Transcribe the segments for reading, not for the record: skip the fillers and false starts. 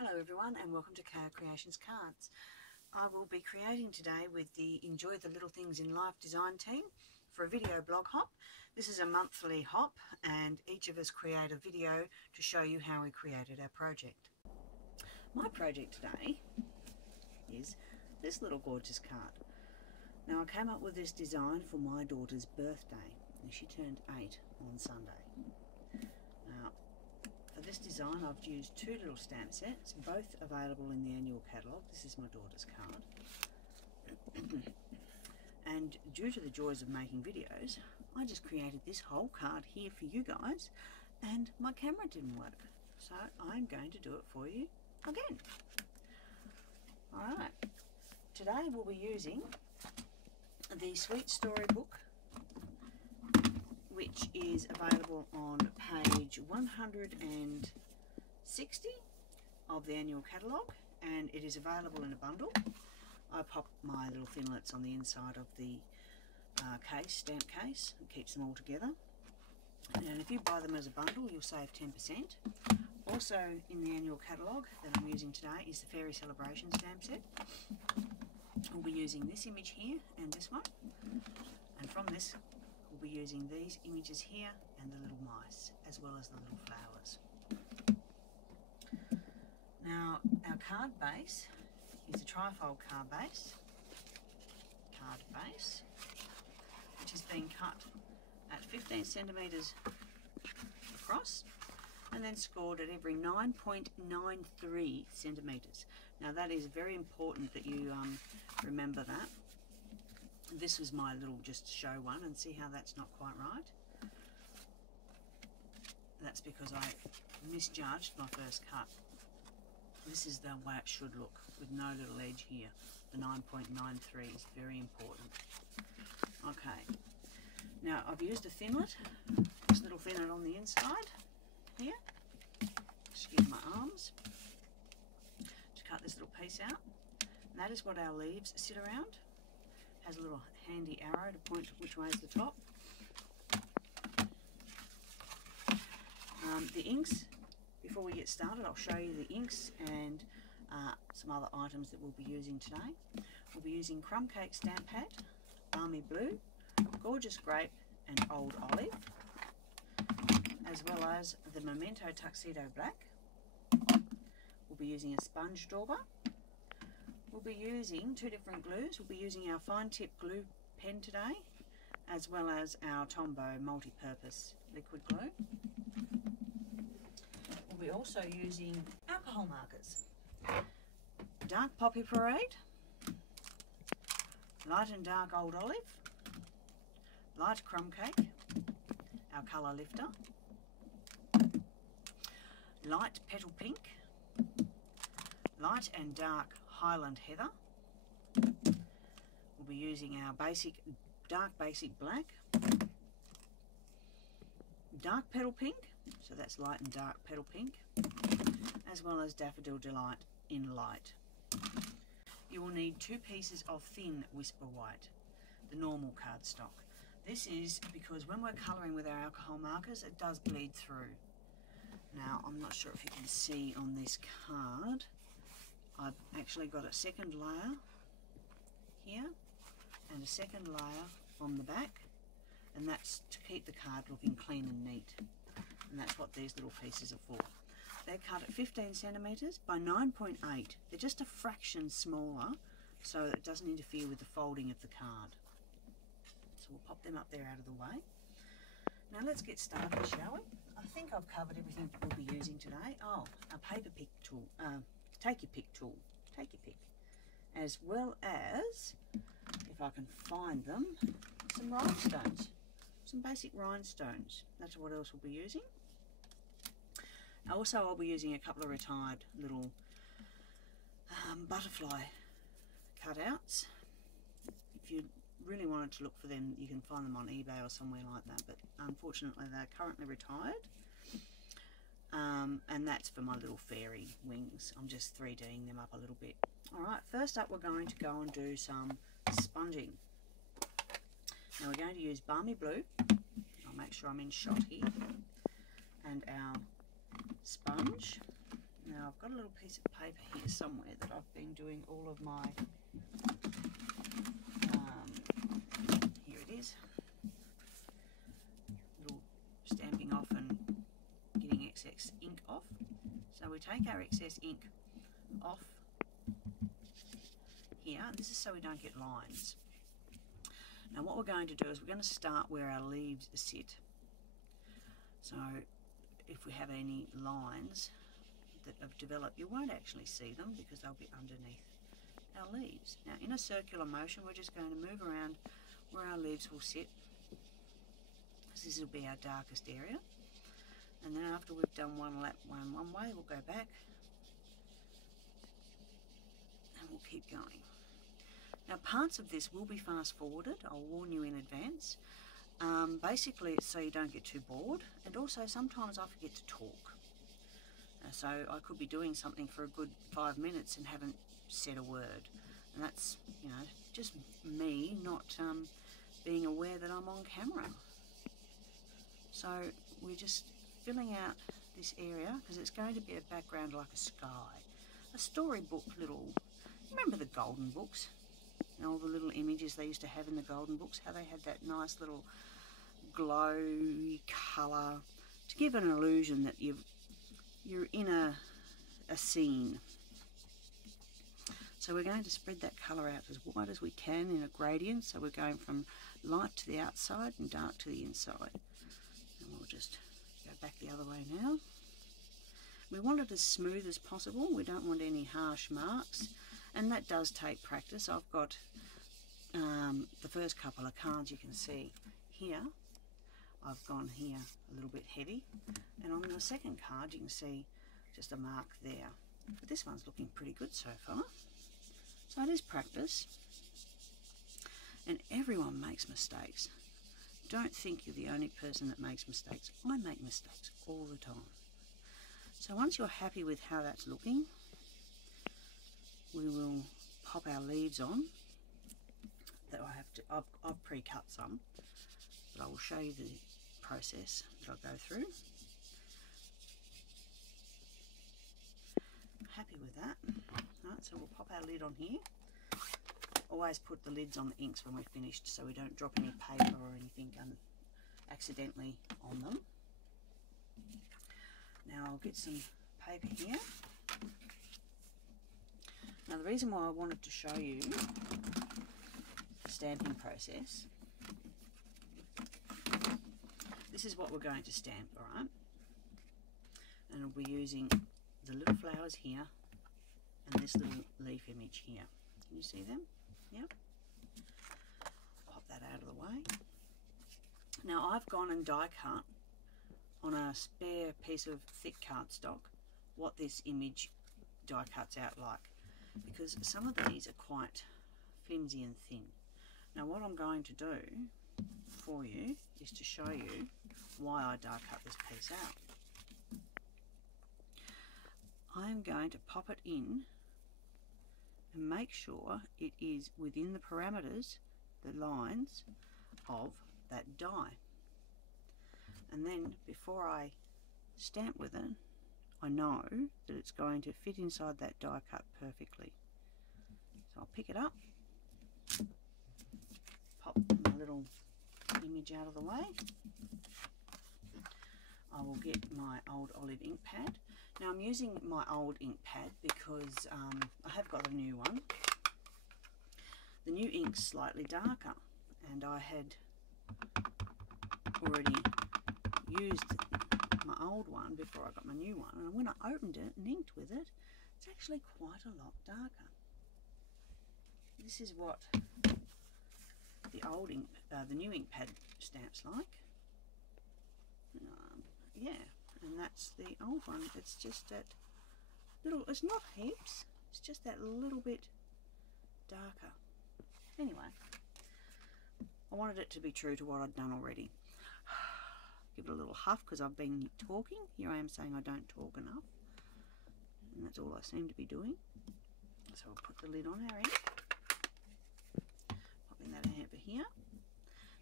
Hello everyone and welcome to KOCreationscards. I will be creating today with the Enjoy the Little Things in Life design team for a video blog hop. This is a monthly hop and each of us create a video to show you how we created our project. My project today is this little gorgeous card. Now I came up with this design for my daughter's birthday and she turned 8 on Sunday. Now for this design I've used two little stamp sets, both available in the annual catalogue. This is my daughter's card. And due to the joys of making videos, I just created this whole card here for you guys and my camera didn't work. So I'm going to do it for you again. Alright, today we'll be using the Sweet Storybook, which is available on page 160 of the annual catalogue, and it is available in a bundle. I pop my little thinlits on the inside of the stamp case, it keeps them all together. And if you buy them as a bundle you'll save 10%. Also in the annual catalogue that I'm using today is the Fairy Celebrations stamp set. We'll be using this image here and this one, and from this we'll be using these images here and the little mice as well as the little flowers. Now our card base is a trifold card base, which has been cut at 15 centimetres across and then scored at every 9.93 centimetres. Now that is very important that you remember that. This was my little just show one, and see how that's not quite right? That's because I misjudged my first cut. This is the way it should look, with no little edge here. The 9.93 is very important. Okay, now I've used a thinlet, this little thinlet on the inside here, excuse my arms, to cut this little piece out. And that is what our leaves sit around. Has a little handy arrow to point which way is the top. The inks, before we get started I'll show you the inks and some other items that we'll be using today. We'll be using Crumb Cake Stamp Pad, Balmy Blue, Gorgeous Grape and Old Olive, as well as the Memento Tuxedo Black. We'll be using a sponge dauber. We'll be using two different glues. We'll be using our fine tip glue pen today, as well as our Tombow multi-purpose liquid glue. We'll be also using alcohol markers. Dark Poppy Parade, light and dark Old Olive, light Crumb Cake, our colour lifter, light Petal Pink, light and dark Highland Heather. We'll be using our dark basic black, dark Petal Pink, so that's light and dark Petal Pink, as well as Daffodil Delight in light. You will need 2 pieces of thin Whisper White, the normal cardstock. This is because when we're colouring with our alcohol markers it does bleed through. Now I'm not sure if you can see on this card, I've actually got a second layer here and a second layer on the back, and that's to keep the card looking clean and neat, and that's what these little pieces are for. They're cut at 15 centimetres by 9.8. They're just a fraction smaller so that it doesn't interfere with the folding of the card. So we'll pop them up there out of the way. Now let's get started, shall we? I think I've covered everything we'll be using today. Oh, our paper pick tool. Take your pick tool, take your pick, as well as, if I can find them, some rhinestones, some basic rhinestones. That's what else we'll be using. Also I'll be using a couple of retired little butterfly cutouts. If you really wanted to look for them you can find them on eBay or somewhere like that, but unfortunately they're currently retired. And that's for my little fairy wings. I'm just 3D'ing them up a little bit. Alright, first up we're going to go and do some sponging. Now we're going to use Balmy Blue. I'll make sure I'm in shot here. And our sponge. Now I've got a little piece of paper here somewhere that I've been doing all of my, here it is, little stamping off and getting excess ink off. So we take our excess ink off here. This is so we don't get lines. Now what we're going to do is we're going to start where our leaves sit. So if we have any lines that have developed, you won't actually see them because they'll be underneath our leaves. Now in a circular motion we're just going to move around where our leaves will sit. So this will be our darkest area, and then after we've done one lap one way, we'll go back and we'll keep going. Now parts of this will be fast forwarded, I'll warn you in advance. Basically it's so you don't get too bored, and also sometimes I forget to talk. So I could be doing something for a good 5 minutes and haven't said a word, and that's, you know, just me not being aware that I'm on camera. So we're just filling out this area because it's going to be a background like a sky, a storybook little, remember the golden books and all the little images they used to have in the golden books, how they had that nice little glowy colour to give an illusion that you're in a scene. So we're going to spread that colour out as wide as we can in a gradient, so we're going from light to the outside and dark to the inside. And we'll just go back the other way now. We want it as smooth as possible, we don't want any harsh marks, and that does take practice. I've got the first couple of cards you can see here, I've gone here a little bit heavy, and on the second card you can see just a mark there. But this one's looking pretty good so far. So it is practice, and everyone makes mistakes. Don't think you're the only person that makes mistakes. I make mistakes all the time. So once you're happy with how that's looking, we will pop our leaves on. That I've pre-cut some, but I will show you the process that I'll go through. Happy with that. Right, so we'll pop our lid on here. Always put the lids on the inks when we're finished so we don't drop any paper or anything accidentally on them. Now I'll get some paper here. Now the reason why I wanted to show you the stamping process, this is what we're going to stamp, alright? And we'll be using the little flowers here and this little leaf image here. Can you see them? Yep. Pop that out of the way. Now I've gone and die cut on a spare piece of thick cardstock what this image die cuts out like, because some of these are quite flimsy and thin. Now what I'm going to do for you is to show you why I die cut this piece out. I am going to pop it in and make sure it is within the parameters, the lines of that die. And then before I stamp with it, I know that it's going to fit inside that die cut perfectly. So I'll pick it up, pop my little image out of the way. I will get my old olive ink pad. Now I'm using my old ink pad because I have got a new one. The new ink's slightly darker, and I had already used my old one before I got my new one, and when I opened it and inked with it, it's actually quite a lot darker. This is what the old ink, the new ink pad stamps like. Yeah, and that's the old one. It's just that little, it's not heaps, it's just that little bit darker. Anyway, I wanted it to be true to what I'd done already. Give it a little huff because I've been talking. Here I am saying I don't talk enough, and that's all I seem to be doing. So I'll put the lid on our ink, popping that over here.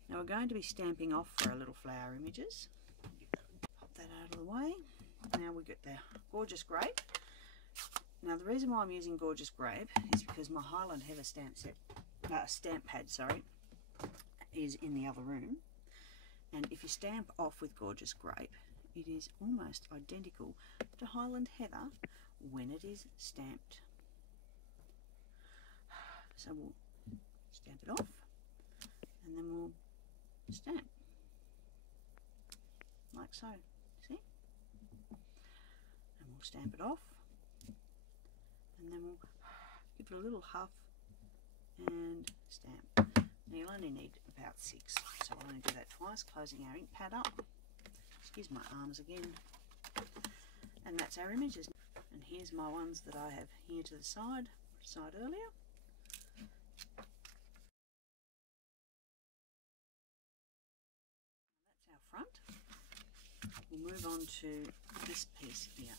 Now we're going to be stamping off for our little flower images. Pop that out of the way. Now we get the gorgeous grape. Now the reason why I'm using Gorgeous Grape is because my Highland Heather stamp pad, sorry, is in the other room. And if you stamp off with Gorgeous Grape, it is almost identical to Highland Heather when it is stamped. So we'll stamp it off, and then we'll stamp like so, see? And we'll stamp it off, and then we'll give it a little huff and stamp. Now you'll only need about 6, so I'll only do that twice, closing our ink pad up. Excuse my arms again. And that's our images. And here's my ones that I have here to the side earlier. That's our front. We'll move on to this piece here.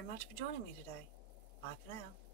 very much for joining me today. Bye for now.